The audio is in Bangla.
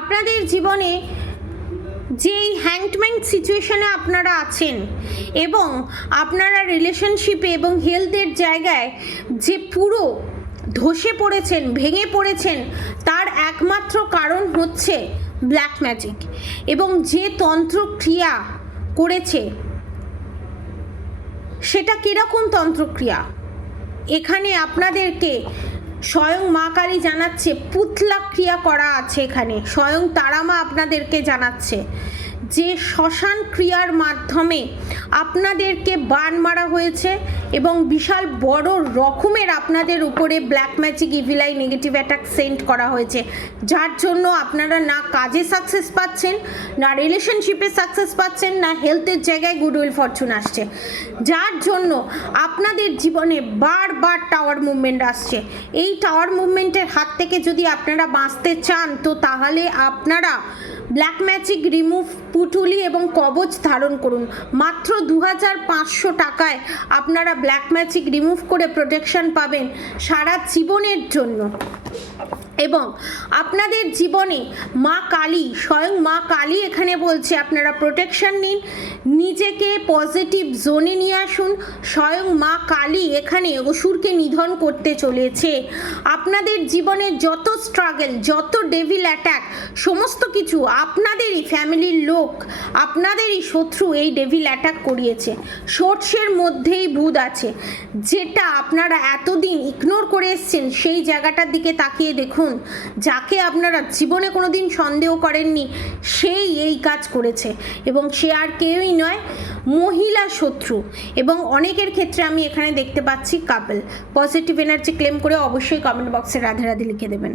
আপনাদের জীবনে যেই হ্যাংডম্যান সিচুয়েশনে আপনারা আছেন এবং আপনারা রিলেশনশিপে এবং হেলথের জায়গায় যে পুরো ধসে পড়েছেন, ভেঙে পড়েছেন, তার একমাত্র কারণ হচ্ছে ব্ল্যাক ম্যাজিক। এবং যে তন্ত্রক্রিয়া করেছে সেটা কীরকম তন্ত্রক্রিয়া, এখানে আপনাদেরকে স্বয়ং মা কালী জানাচ্ছে পুতলা ক্রিয়া করা আছে। এখানে স্বয়ং তারামা আপনাদেরকে জানাচ্ছে যে শ্মশান ক্রিয়ার মাধ্যমে আপনাদেরকে বান মারা হয়েছে এবং বিশাল বড় রকমের আপনাদের উপরে black magic, evil I, negative attack send করা হয়েছে, যার জন্য আপনারা না কাজে সাকসেস পাচ্ছেন, না রিলেশনশিপে সাকসেস পাচ্ছেন, না হেলথের জায়গায় গুডউইল ফরচুন আসছে, যার জন্য আপনাদের জীবনে বারবার টাওয়ার মুভমেন্ট আসছে। এই টাওয়ার মুভমেন্টের হাত থেকে যদি আপনারা বাঁচতে চান তো তাহলে আপনারা ব্ল্যাক ম্যাজিক রিমুভ, পুটুলি এবং কবচ ধারণ করুন। মাত্র 2500 টাকায় আপনারা ব্ল্যাক ম্যাজিক রিমুভ করে প্রোটেকশন পাবেন সারা জীবনের জন্য। এবং আপনাদের জীবনে মা কালী, স্বয়ং মা কালী এখানে বলছে আপনারা প্রোটেকশন নিন, নিজেকে পজিটিভ জোনে নিয়ে আসুন। স্বয়ং মা কালী এখানে অসুরকে নিধন করতে চলেছে। আপনাদের জীবনে যত স্ট্রাগল, যত ডেভিল অ্যাটাক, সমস্ত কিছু আপনাদেরই ফ্যামিলির লোক, আপনাদেরই শত্রু এই ডেভিল অ্যাটাক করিয়েছে। সোর্সের মধ্যেই ভূত আছে, যেটা আপনারা এতদিন ইগনোর করে এসছেন। সেই জায়গাটার দিকে তাকিয়ে দেখুন, যাকে আপনারা জীবনে কোনোদিন সন্দেহ করেননি সেই এই কাজ করেছে এবং সে আর কেউই নয়, মহিলা শত্রু। এবং অনেকের ক্ষেত্রে আমি এখানে দেখতে পাচ্ছি কাপল। পজিটিভ এনার্জি ক্লেম করে অবশ্যই কমেন্ট বক্সে রাধে রাধে লিখে দেবেন।